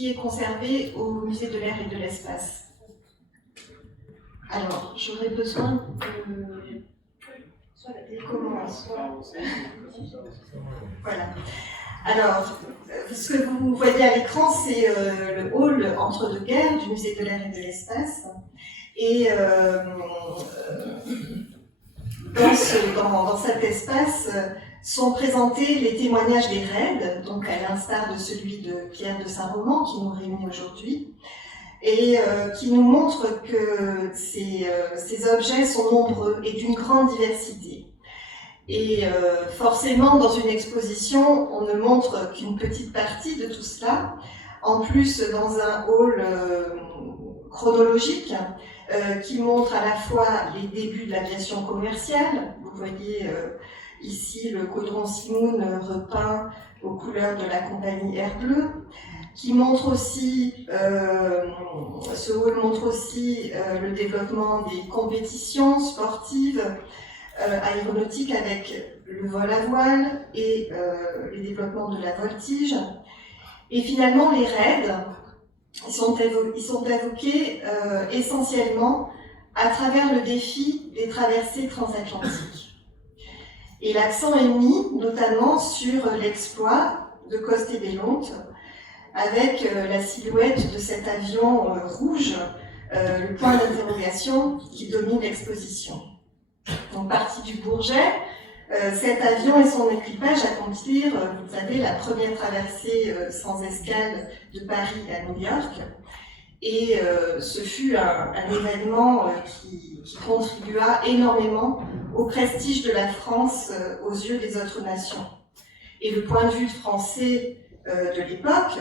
qui est conservé au Musée de l'air et de l'espace. Alors, j'aurais besoin de... soit la télécommande, soit... Voilà. Alors, ce que vous voyez à l'écran, c'est le hall entre-deux-guerres du Musée de l'air et de l'espace. Et dans cet espace sont présentés les témoignages des raids, donc à l'instar de celui de Pierre de Saint-Roman qui nous réunit aujourd'hui, et qui nous montre que ces objets sont nombreux et d'une grande diversité. Et forcément, dans une exposition, on ne montre qu'une petite partie de tout cela. En plus, dans un hall chronologique qui montre à la fois les débuts de l'aviation commerciale. Vous voyez ici le caudron Simoun repeint aux couleurs de la compagnie Air Bleu, qui montre aussi, ce hall montre aussi le développement des compétitions sportives aéronautiques avec le vol à voile et les développements de la voltige. Et finalement, les raids, ils sont évoqués essentiellement à travers le défi des traversées transatlantiques. Et l'accent est mis notamment sur l'exploit de Coste et Bellonte, avec la silhouette de cet avion rouge, le point d'interrogation qui domine l'exposition. Donc, parti du Bourget, cet avion et son équipage accomplirent, vous savez, la première traversée sans escale de Paris à New York. Et ce fut un événement qui contribua énormément au prestige de la France aux yeux des autres nations. Et le point de vue français de l'époque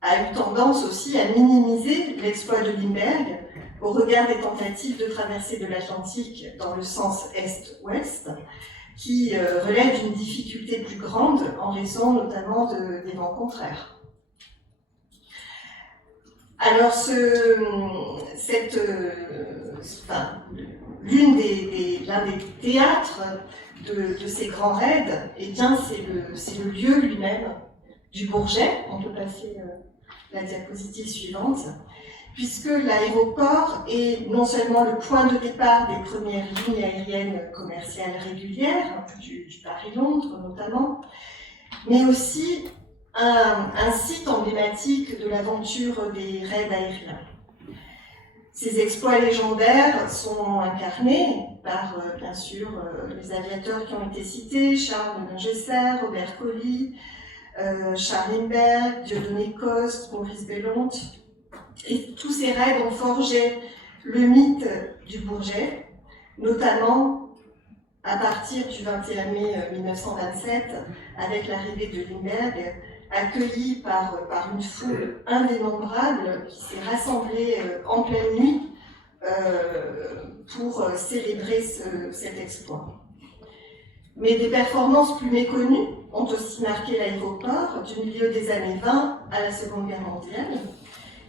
a eu tendance aussi à minimiser l'exploit de Lindbergh au regard des tentatives de traversée de l'Atlantique dans le sens est-ouest, qui relève d'une difficulté plus grande en raison notamment des vents contraires. Alors, l'un des théâtres de ces grands raids, eh bien, c'est le lieu lui-même du Bourget. On peut passer la diapositive suivante. Puisque l'aéroport est non seulement le point de départ des premières lignes aériennes commerciales régulières, du Paris-Londres notamment, mais aussi un site emblématique de l'aventure des raids aériens. Ces exploits légendaires sont incarnés par, bien sûr, les aviateurs qui ont été cités, Charles de Lingesser, Robert Colly, Charles Lindbergh, Dieudonné Coste, Maurice Bellonte. Et tous ces raids ont forgé le mythe du Bourget, notamment à partir du 21 mai 1927, avec l'arrivée de Lindbergh, accueilli par une foule indénombrable qui s'est rassemblée en pleine nuit pour célébrer cet exploit. Mais des performances plus méconnues ont aussi marqué l'aéroport du milieu des années 20 à la Seconde Guerre mondiale.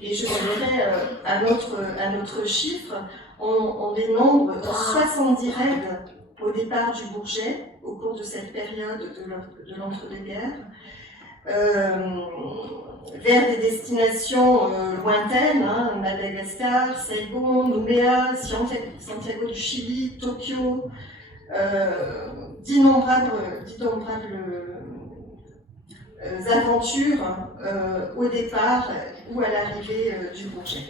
Et je donnerai un autre chiffre. On dénombre 70 raids au départ du Bourget, au cours de cette période de l'entre-deux-guerres, vers des destinations lointaines, Madagascar, Saigon, Nouméa, Santiago du Chili, Tokyo, d'innombrables aventures au départ ou à l'arrivée du Bourget.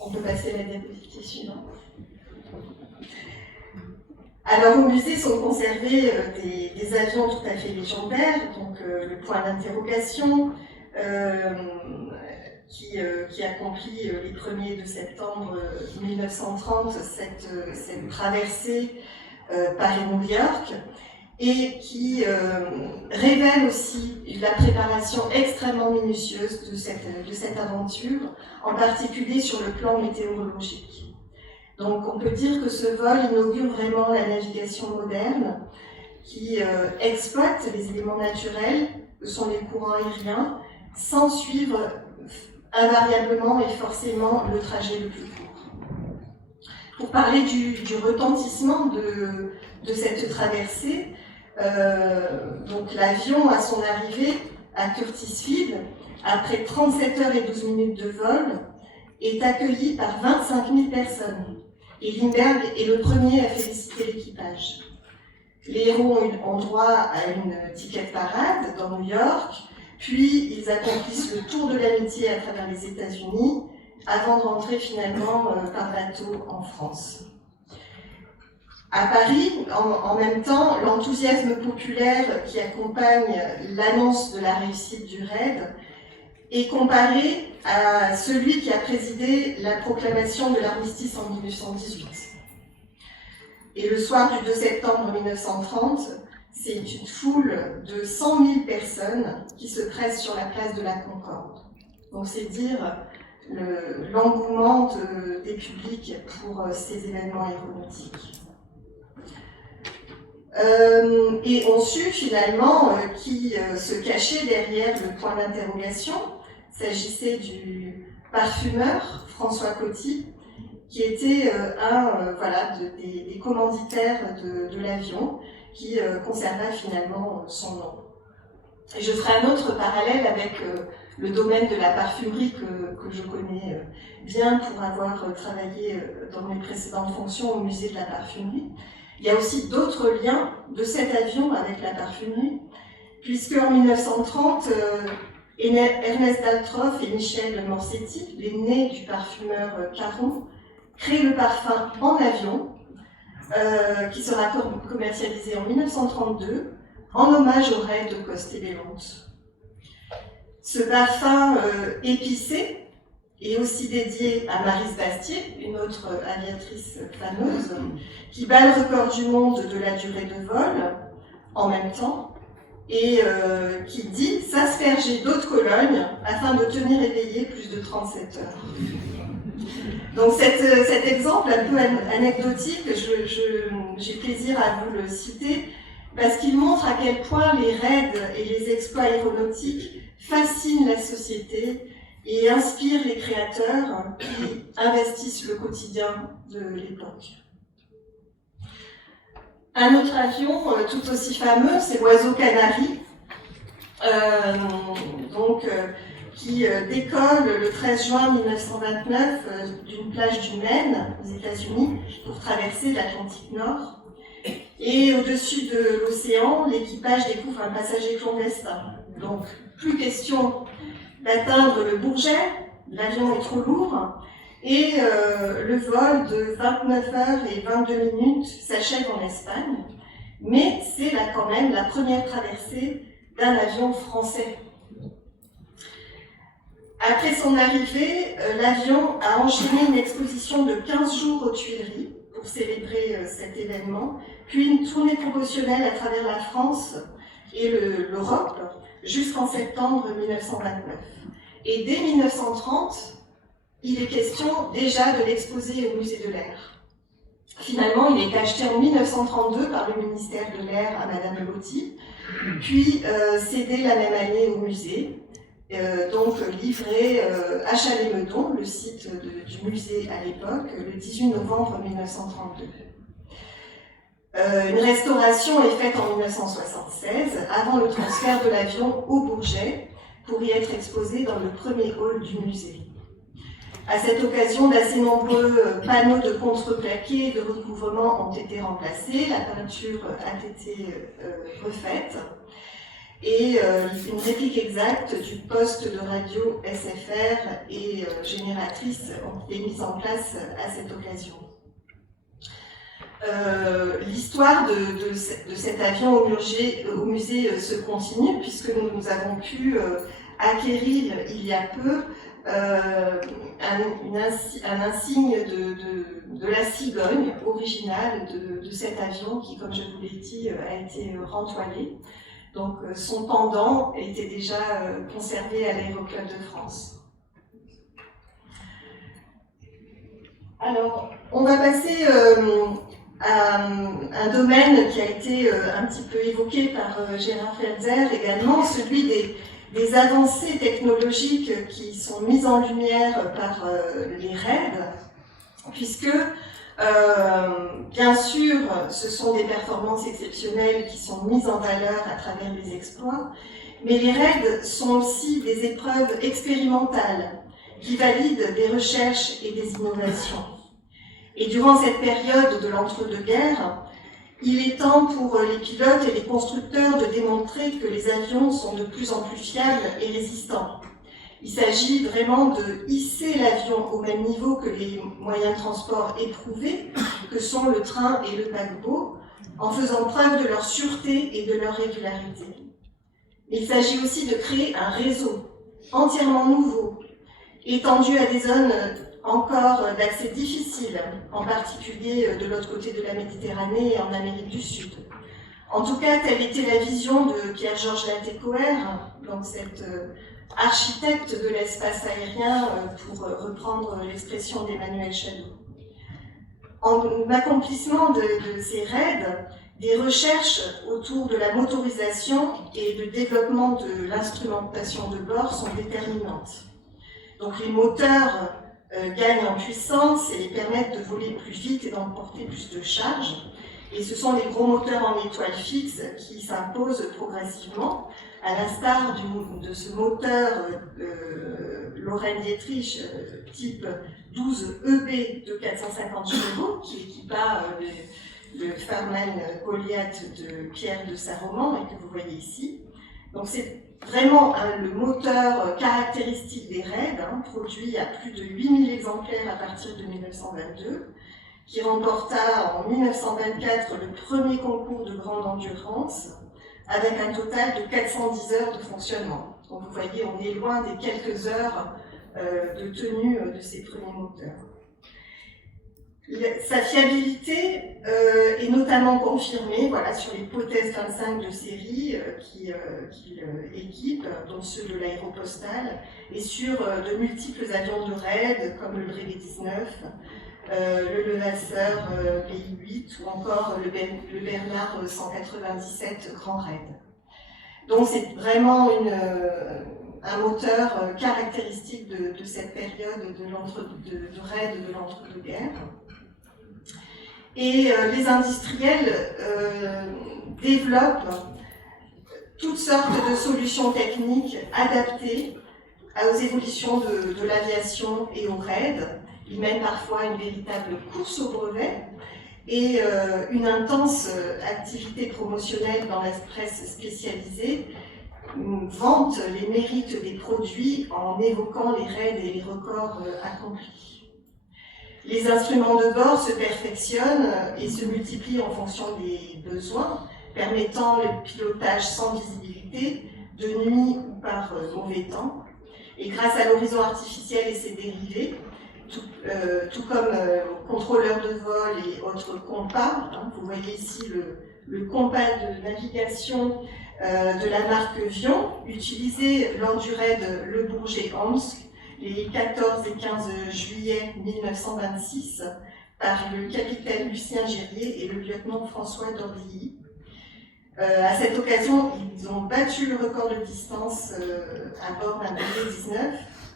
On peut passer à la diapositive suivante. Alors au musée sont conservés des avions tout à fait légendaires, donc le point d'interrogation qui accomplit les 1er de septembre 1930 cette traversée Paris-New York, et qui révèle aussi la préparation extrêmement minutieuse de cette aventure, en particulier sur le plan météorologique. Donc on peut dire que ce vol inaugure vraiment la navigation moderne, qui exploite les éléments naturels, que sont les courants aériens, sans suivre invariablement et forcément le trajet le plus court. Pour parler du retentissement de cette traversée, donc l'avion, à son arrivée, à Curtis Field, après 37 heures et 12 minutes de vol, est accueilli par 25 000 personnes. Et Lindbergh est le premier à féliciter l'équipage. Les héros ont droit à une ticket parade dans New York, puis ils accomplissent le tour de l'amitié à travers les États-Unis, avant de rentrer finalement par bateau en France. À Paris, en même temps, l'enthousiasme populaire qui accompagne l'annonce de la réussite du raid est comparé à celui qui a présidé la proclamation de l'armistice en 1918. Et le soir du 2 septembre 1930, c'est une foule de 100 000 personnes qui se pressent sur la place de la Concorde. Donc c'est dire l'engouement des publics pour ces événements aéronautiques. Et on sut finalement qui se cachait derrière le point d'interrogation. Il s'agissait du parfumeur François Coty, qui était des commanditaires de l'avion, qui conserva finalement son nom. Et je ferai un autre parallèle avec le domaine de la parfumerie que je connais bien pour avoir travaillé dans mes précédentes fonctions au musée de la parfumerie. Il y a aussi d'autres liens de cet avion avec la parfumerie, puisque en 1930, Ernest Daltroff et Michel Morsetti, les nés du parfumeur Caron, créent le parfum en avion, qui sera commercialisé en 1932, en hommage au raid de Coste-et-Bellonte. Ce parfum épicé est aussi dédié à Maryse Bastier, une autre aviatrice fameuse, qui bat le record du monde de la durée de vol en même temps, et qui dit s'asperger d'eau de Cologne afin de tenir éveillé plus de 37 heures. Donc cet exemple un peu anecdotique, j'ai plaisir à vous le citer, parce qu'il montre à quel point les raids et les exploits aéronautiques fascinent la société et inspirent les créateurs qui investissent le quotidien de l'époque. Un autre avion tout aussi fameux, c'est l'Oiseau Canari, qui décolle le 13 juin 1929 d'une plage du Maine, aux États-Unis, pour traverser l'Atlantique Nord. Et au-dessus de l'océan, l'équipage découvre un passager clandestin. Donc, plus question d'atteindre le Bourget, l'avion est trop lourd, et le vol de 29 heures et 22 minutes s'achève en Espagne, mais c'est là quand même la première traversée d'un avion français. Après son arrivée, l'avion a enchaîné une exposition de 15 jours aux Tuileries pour célébrer cet événement, puis une tournée promotionnelle à travers la France et l'Europe jusqu'en septembre 1929. Et dès 1930, il est question déjà de l'exposer au musée de l'Air. Finalement, il est acheté en 1932 par le ministère de l'Air à Madame Lotti, puis cédé la même année au musée, donc livré à Chalais-Meudon, le site du musée à l'époque, le 18 novembre 1932. Une restauration est faite en 1976, avant le transfert de l'avion au Bourget, pour y être exposé dans le premier hall du musée. À cette occasion, d'assez nombreux panneaux de contreplaqué et de recouvrement ont été remplacés, la peinture a été refaite, et une réplique exacte du poste de radio SFR et génératrice ont été mises en place à cette occasion. L'histoire de cet avion au musée se continue, puisque nous avons pu acquérir il y a peu un insigne de la cigogne originale de cet avion qui, comme je vous l'ai dit, a été rentoilé. Donc son pendant était déjà conservé à l'Aéroclub de France. Alors, on va passer à un domaine qui a été un petit peu évoqué par Gérard Felzer également, celui des avancées technologiques qui sont mises en lumière par les raids, puisque Bien sûr, ce sont des performances exceptionnelles qui sont mises en valeur à travers les exploits, mais les raids sont aussi des épreuves expérimentales qui valident des recherches et des innovations. Et durant cette période de l'entre-deux-guerres, il est temps pour les pilotes et les constructeurs de démontrer que les avions sont de plus en plus fiables et résistants. Il s'agit vraiment de hisser l'avion au même niveau que les moyens de transport éprouvés, que sont le train et le paquebot, en faisant preuve de leur sûreté et de leur régularité. Mais il s'agit aussi de créer un réseau entièrement nouveau, étendu à des zones encore d'accès difficiles, en particulier de l'autre côté de la Méditerranée et en Amérique du Sud. En tout cas, telle était la vision de Pierre-Georges Latécoère, donc cet architecte de l'espace aérien, pour reprendre l'expression d'Emmanuel Chadot. En accomplissement de ces raids, des recherches autour de la motorisation et le développement de l'instrumentation de bord sont déterminantes. Donc les moteurs gagnent en puissance et permettent de voler plus vite et d'emporter plus de charge. Et ce sont les gros moteurs en étoile fixe qui s'imposent progressivement, à l'instar de ce moteur Lorraine Dietrich type 12 EB de 450 chevaux qui équipa le Farman Goliath de Pierre de Saint-Roman et que vous voyez ici. Donc c'est vraiment le moteur caractéristique des raids, produit à plus de 8000 exemplaires à partir de 1922, qui remporta en 1924 le premier concours de grande endurance, avec un total de 410 heures de fonctionnement. Donc vous voyez, on est loin des quelques heures de tenue de ces premiers moteurs. Sa fiabilité est notamment confirmée sur les hypothèses 25 de série qu'il équipe, dont ceux de l'aéropostale, et sur de multiples avions de raid comme le Brevet 19, le Levasseur BI-8 ou encore le Bernard 197 Grand Raid. Donc c'est vraiment un moteur caractéristique de cette période de raid de l'entre-deux-guerres. Et les industriels développent toutes sortes de solutions techniques adaptées aux évolutions de l'aviation et au raid. Ils mènent parfois une véritable course au brevet et une intense activité promotionnelle dans la presse spécialisée vante les mérites des produits en évoquant les raids et les records accomplis. Les instruments de bord se perfectionnent et se multiplient en fonction des besoins, permettant le pilotage sans visibilité, de nuit ou par mauvais temps. Et grâce à l'horizon artificiel et ses dérivés, tout comme contrôleurs de vol et autres compas, vous voyez ici le compas de navigation de la marque Vion, utilisé lors du raid Le Bourget-Omsk, les 14 et 15 juillet 1926, par le capitaine Lucien Gérier et le lieutenant François d'Ordilly. À cette occasion, ils ont battu le record de distance à bord d'un BD-19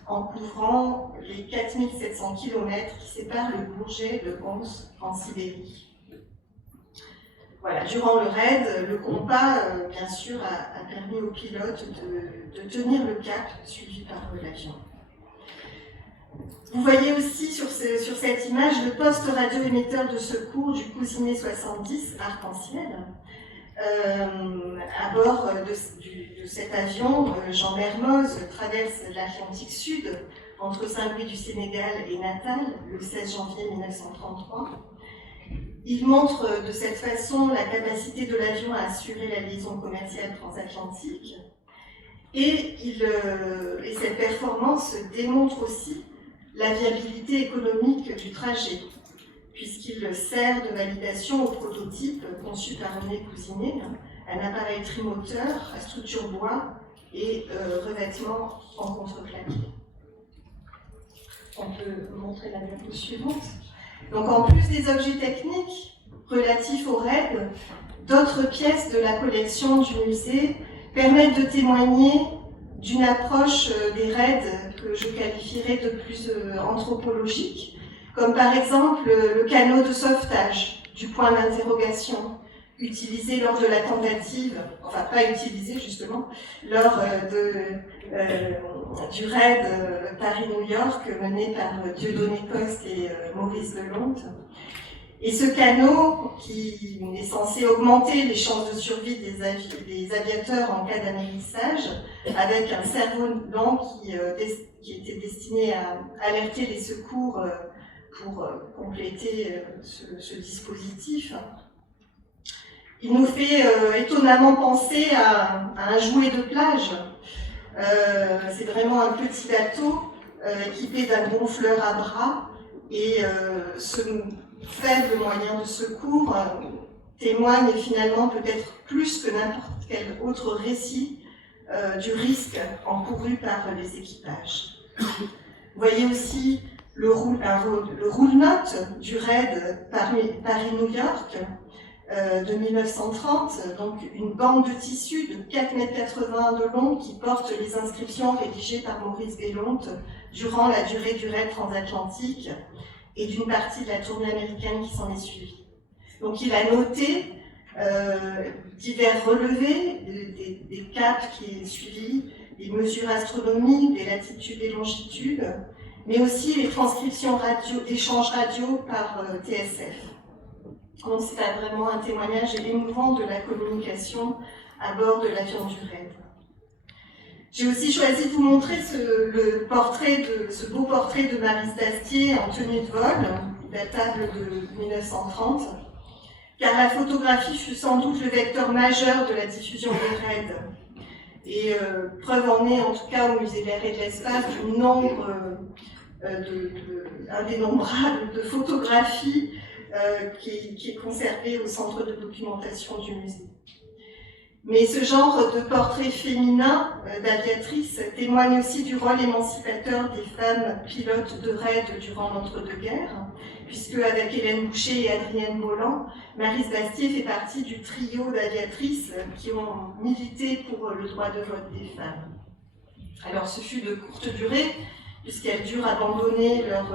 en couvrant les 4700 km qui séparent le Bourget de Omsk en Sibérie. Voilà, durant le raid, le compas, bien sûr, a permis aux pilotes de tenir le cap suivi par l'avion. Vous voyez aussi sur cette image le poste radio-émetteur de secours du Cousinet 70 Arc-en-Ciel. À bord de cet avion, Jean Mermoz traverse l'Atlantique Sud entre Saint-Louis du Sénégal et Natal le 16 janvier 1933. Il montre de cette façon la capacité de l'avion à assurer la liaison commerciale transatlantique et cette performance démontre aussi la viabilité économique du trajet, puisqu'il sert de validation au prototype conçu par René Cousinet, un appareil trimoteur à structure bois et revêtement en contreplaqué. On peut montrer la diapo suivante. Donc en plus des objets techniques relatifs au raid, d'autres pièces de la collection du musée permettent de témoigner d'une approche des raids que je qualifierais de plus anthropologique, comme par exemple le canot de sauvetage du point d'interrogation, utilisé lors de la tentative, enfin pas utilisé justement, lors du raid Paris-New York mené par Dieudonné Coste et Maurice Delonte. Et ce canot, qui est censé augmenter les chances de survie des aviateurs en cas d'amérissage, avec un cerf-volant qui était destiné à alerter les secours pour compléter ce dispositif, il nous fait étonnamment penser à un jouet de plage. C'est vraiment un petit bateau équipé d'un gonfleur à bras, et ce faible moyen de secours témoigne finalement peut-être plus que n'importe quel autre récit du risque encouru par les équipages. Vous voyez aussi le roule-note du raid Paris-New York de 1930, donc une bande de tissu de 4,80 m de long qui porte les inscriptions rédigées par Maurice Delonte durant la durée du raid transatlantique et d'une partie de la tournée américaine qui s'en est suivie. Donc il a noté divers relevés, des caps qui est suivi, des mesures astronomiques, des latitudes et longitudes, mais aussi les transcriptions d'échanges radio par TSF. Donc c'est vraiment un témoignage émouvant de la communication à bord de l'avion du raid. J'ai aussi choisi de vous montrer ce beau portrait de Maryse Bastier en tenue de vol, datable de 1930, car la photographie fut sans doute le vecteur majeur de la diffusion des raids. Et preuve en est, en tout cas au Musée de l'Air et de l'Espace, du nombre indénombrable de photographies qui est conservé au centre de documentation du musée. Mais ce genre de portrait féminin d'aviatrice témoigne aussi du rôle émancipateur des femmes pilotes de raid durant l'entre-deux-guerres, puisque avec Hélène Boucher et Adrienne Bolland, Maryse Bastier fait partie du trio d'aviatrices qui ont milité pour le droit de vote des femmes. Alors ce fut de courte durée, puisqu'elles durent abandonner leur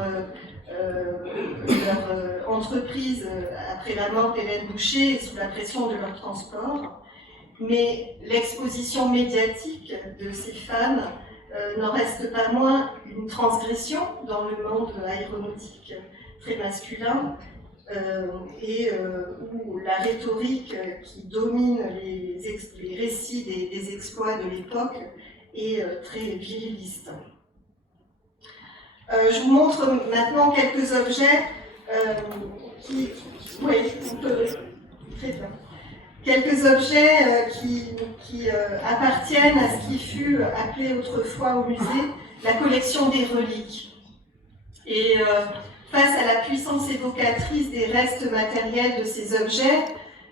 entreprise après la mort d'Hélène Boucher et sous la pression de leur transport. Mais l'exposition médiatique de ces femmes n'en reste pas moins une transgression dans le monde aéronautique très masculin où la rhétorique qui domine les récits des exploits de l'époque est très viriliste. Je vous montre maintenant quelques objets qui... Oui, on peut... Très bien. Quelques objets qui appartiennent à ce qui fut appelé autrefois au musée la collection des reliques. Et face à la puissance évocatrice des restes matériels de ces objets,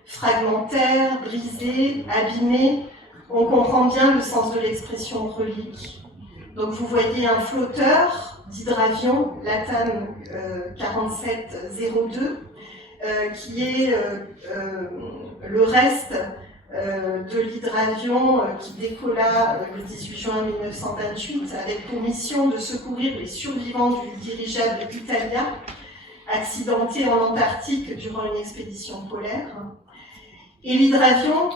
fragmentaires, brisés, abîmés, on comprend bien le sens de l'expression relique. Donc vous voyez un flotteur d'hydravion, LATAM 4702, qui est le reste de l'hydravion qui décolla le 18 juin 1928 avec pour mission de secourir les survivants du dirigeable Italia, accidenté en Antarctique durant une expédition polaire. Et l'hydravion,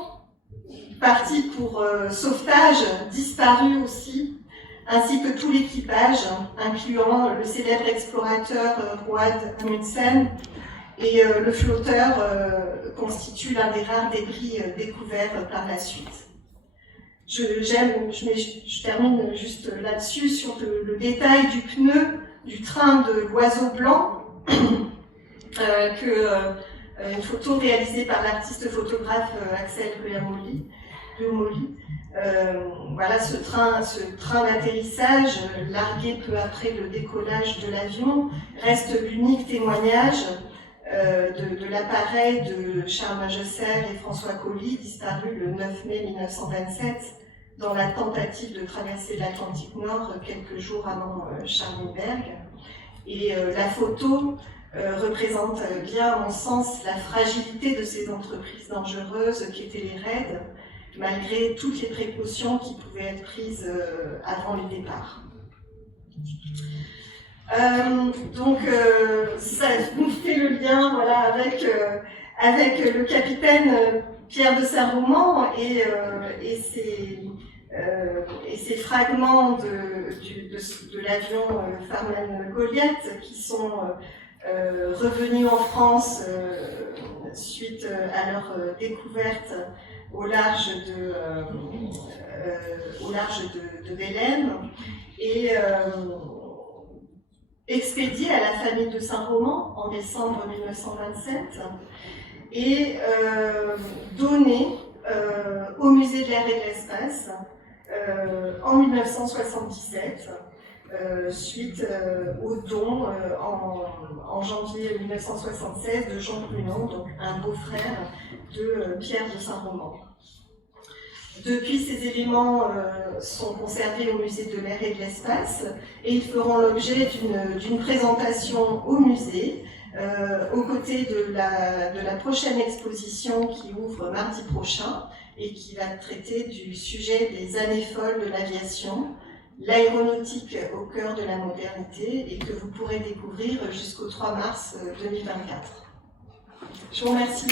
parti pour sauvetage, disparu aussi, ainsi que tout l'équipage, incluant le célèbre explorateur Roald Amundsen, et le flotteur constitue l'un des rares débris découverts par la suite. Je termine juste là-dessus sur le détail du pneu du train de l'Oiseau Blanc, une photo réalisée par l'artiste photographe Axel Ruamoli. Voilà ce train d'atterrissage, largué peu après le décollage de l'avion, reste l'unique témoignage de l'appareil de Charles Majesser et François Colly, disparu le 9 mai 1927 dans la tentative de traverser l'Atlantique Nord quelques jours avant Charlesberg. Et la photo représente bien, à mon sens, la fragilité de ces entreprises dangereuses qui étaient les raids, malgré toutes les précautions qui pouvaient être prises avant le départ. Ça nous fait le lien voilà, avec le capitaine Pierre de Saint-Roman et ces fragments de l'avion Farman Goliath qui sont revenus en France suite à leur découverte au large de Belém et expédié à la famille de Saint-Roman en décembre 1927 et donné au musée de l'air et de l'espace en 1977 suite au don en janvier 1976 de Jean Prunon, donc un beau-frère de Pierre de Saint-Roman. Depuis, ces éléments sont conservés au musée de l'air et de l'espace et ils feront l'objet d'une présentation au musée aux côtés de la prochaine exposition qui ouvre mardi prochain et qui va traiter du sujet des années folles de l'aviation, l'aéronautique au cœur de la modernité et que vous pourrez découvrir jusqu'au 3 mars 2024. Je vous remercie.